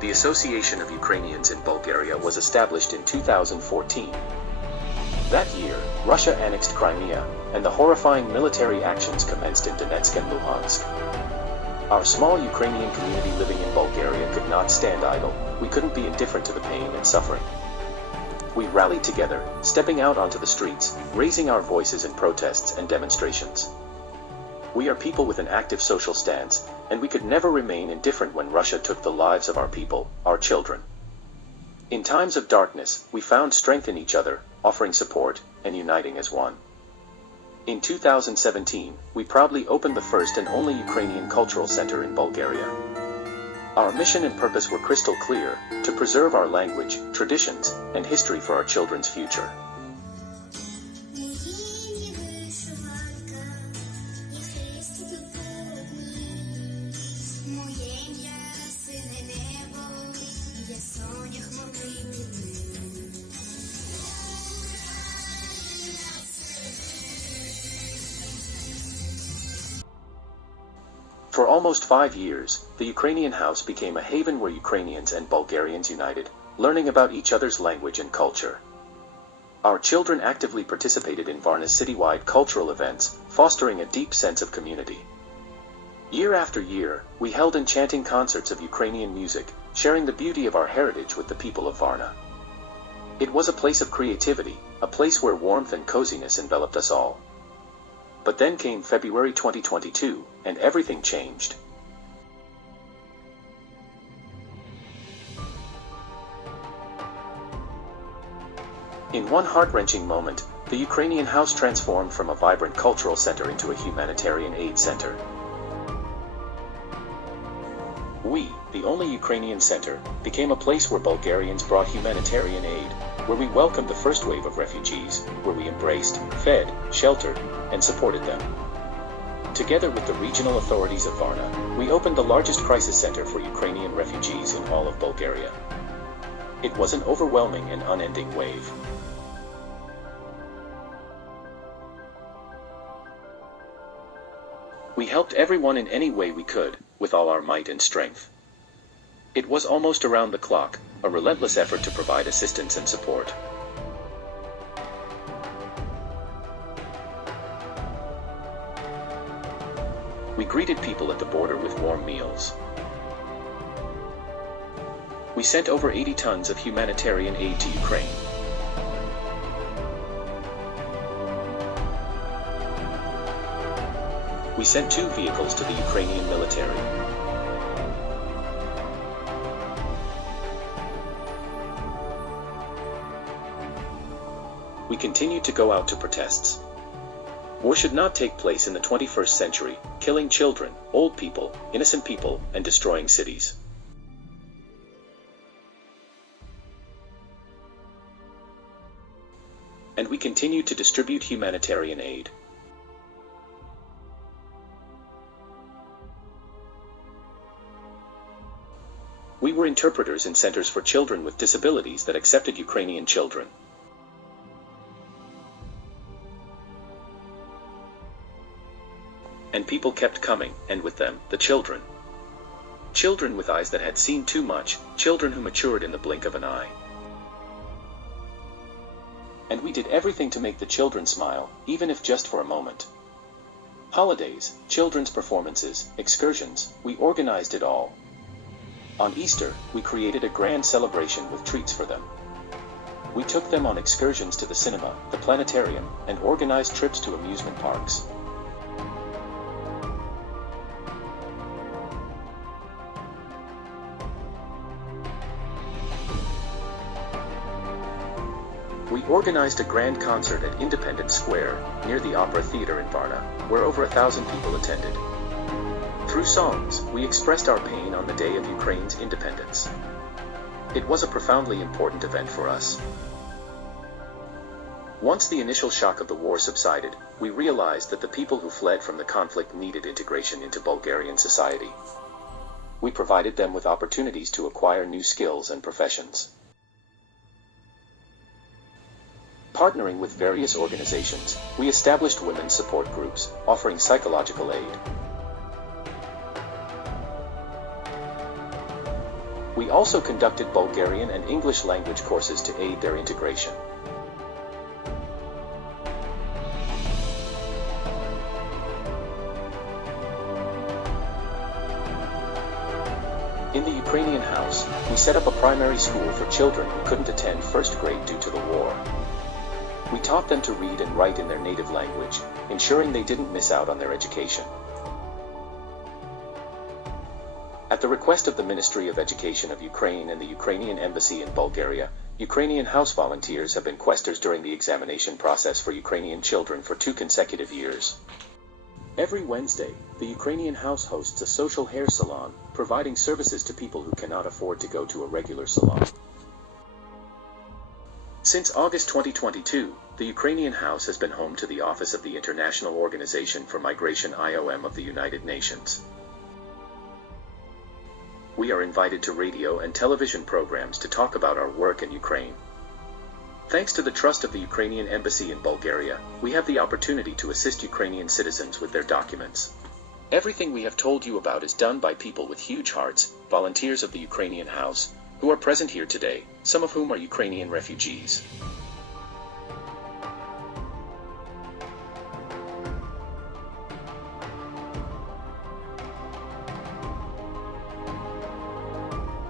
The Association of Ukrainians in Bulgaria was established in 2014. That year, Russia annexed Crimea, and the horrifying military actions commenced in Donetsk and Luhansk. Our small Ukrainian community living in Bulgaria could not stand idle. We couldn't be indifferent to the pain and suffering. We rallied together, stepping out onto the streets, raising our voices in protests and demonstrations. We are people with an active social stance, and we could never remain indifferent when Russia took the lives of our people, our children. In times of darkness, we found strength in each other, offering support, and uniting as one. In 2017, we proudly opened the first and only Ukrainian cultural center in Bulgaria. Our mission and purpose were crystal clear: to preserve our language, traditions, and history for our children's future. For almost 5 years, the Ukrainian House became a haven where Ukrainians and Bulgarians united, learning about each other's language and culture. Our children actively participated in Varna's citywide cultural events, fostering a deep sense of community. Year after year, we held enchanting concerts of Ukrainian music, sharing the beauty of our heritage with the people of Varna. It was a place of creativity, a place where warmth and coziness enveloped us all. But then came February 2022, and everything changed. In one heart-wrenching moment, the Ukrainian House transformed from a vibrant cultural center into a humanitarian aid center. We, the only Ukrainian center, became a place where Bulgarians brought humanitarian aid, where we welcomed the first wave of refugees, where we embraced, fed, sheltered, and supported them. Together with the regional authorities of Varna, we opened the largest crisis center for Ukrainian refugees in all of Bulgaria. It was an overwhelming and unending wave. We helped everyone in any way we could, with all our might and strength. It was almost around the clock, a relentless effort to provide assistance and support. We greeted people at the border with warm meals. We sent over 80 tons of humanitarian aid to Ukraine. We sent 2 vehicles to the Ukrainian military. We continued to go out to protests. War should not take place in the 21st century, killing children, old people, innocent people, and destroying cities. And we continued to distribute humanitarian aid. We were interpreters in centers for children with disabilities that accepted Ukrainian children. And people kept coming, and with them, the children. Children with eyes that had seen too much, children who matured in the blink of an eye. And we did everything to make the children smile, even if just for a moment. Holidays, children's performances, excursions, we organized it all. On Easter, we created a grand celebration with treats for them. We took them on excursions to the cinema, the planetarium, and organized trips to amusement parks. We organized a grand concert at Independence Square, near the Opera Theater in Varna, where over 1,000 people attended. Through songs, we expressed our pain on the day of Ukraine's independence. It was a profoundly important event for us. Once the initial shock of the war subsided, we realized that the people who fled from the conflict needed integration into Bulgarian society. We provided them with opportunities to acquire new skills and professions. Partnering with various organizations, we established women's support groups, offering psychological aid. We also conducted Bulgarian and English language courses to aid their integration. In the Ukrainian House, we set up a primary school for children who couldn't attend first grade due to the war. We taught them to read and write in their native language, ensuring they didn't miss out on their education. At the request of the Ministry of Education of Ukraine and the Ukrainian Embassy in Bulgaria, Ukrainian House volunteers have been questors during the examination process for Ukrainian children for 2 consecutive years. Every Wednesday, the Ukrainian House hosts a social hair salon, providing services to people who cannot afford to go to a regular salon. Since August 2022, the Ukrainian House has been home to the office of the International Organization for Migration (IOM) of the United Nations. We are invited to radio and television programs to talk about our work in Ukraine. Thanks to the trust of the Ukrainian Embassy in Bulgaria, we have the opportunity to assist Ukrainian citizens with their documents. Everything we have told you about is done by people with huge hearts, volunteers of the Ukrainian House, who are present here today, some of whom are Ukrainian refugees.